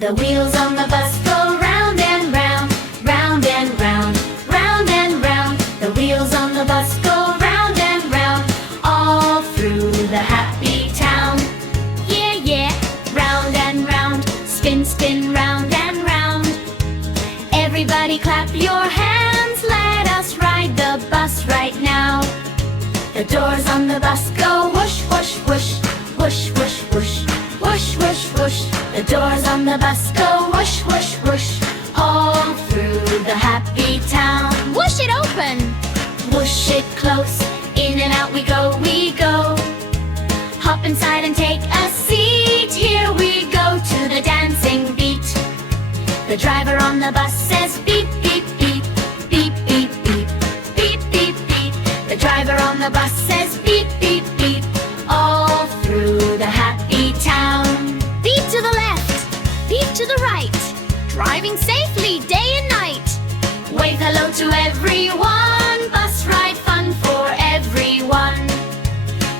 The wheels on the bus go round and round, round and round, round and round. The wheels on the bus go round and round, all through the happy town. Yeah, yeah, round and round, spin, spin, round and round. Everybody clap your hands, let us ride the bus right now. The doors on the bus go whoosh, whoosh, whoosh, whoosh, whoosh, whoosh, whoosh, whoosh, whoosh. The doors on the bus go whoosh, whoosh, whoosh, all through the happy town. Whoosh it open! Whoosh it close, in and out we go, we go. Hop inside and take a seat, here we go to the dancing beat. The driver on the bus says beep, beep, beep, beep, beep, beep, beep, beep, beep. The driver on the bus says beep, beep, beep, all through the happy town. Beep to the left, beep to the right, driving safely day and night. Wave hello to everyone, bus ride fun for everyone.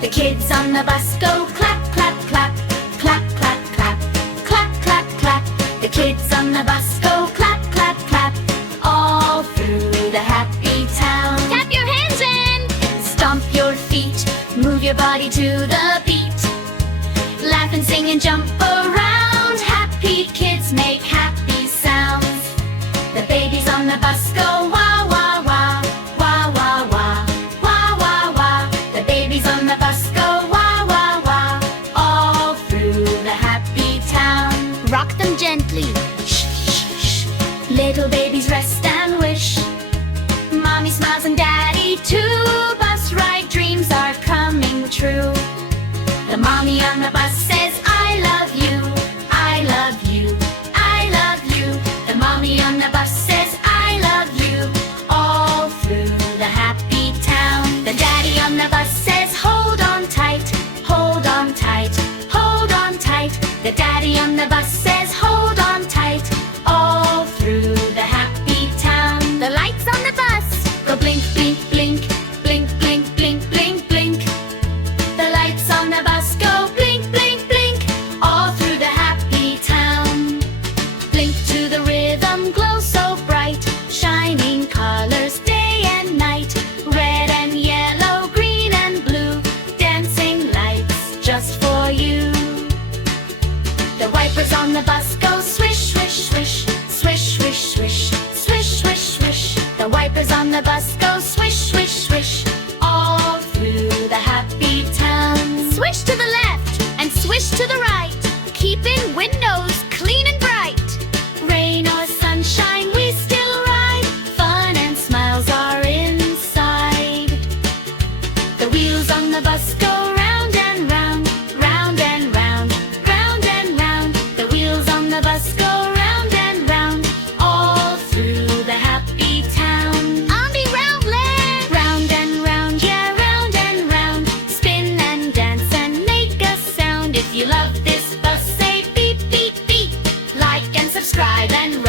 The kids on the bus go clap, clap, clap, clap, clap, clap, clap, clap, clap. The kids on the bus go clap, clap, clap, all through the happy town. Tap your hands and stomp your feet, move your body to the beat. Laugh and sing and jump around, happy kids make happy sounds. The babies on the bus go wah, wah, wah, wah, wah, wah, wah, wah, wah. The babies on the bus go wah, wah, wah, all through the happy town. rock them gently. Shh, shh, shh. Little babies rest and wish. Mommy smiles and daddy too. Bus ride dreams are coming true. The mommy on the bus says, I love you, I love you, I love you. The mommy on the bus says, I love you, all through the happy town. The daddy on the bus says, hold on tight, hold on tight, hold on tight. The daddy on the bus says, hold on tight, all through the happy town. The lights on the bus go blink, blink, blink, blink, blink, blink, blink, blink. The lights on the bus go blink, blink, blink, all through the happy town. Blink to the rhythm, glow so bright, shining colors day and night. Red and yellow, green and blue, dancing lights just for you. The wipers on the bus go swish, swish, swish, swish, swish, swish, swish, swish, swish. The wipers on the bus go swish, swish, swish, all through the happy town. Swish to the left and swish to the right, keeping windows clean and bright. Rain or sunshine, we still ride, fun and smiles are inside. The wheels on the bus go round and round, round and round, round and round. The wheels on the bus go round and round, all through the happy town. On the round land, Round and round, yeah, round and round. Spin and dance and make a sound. If you love this bus, say beep, beep, beep. Like and subscribe and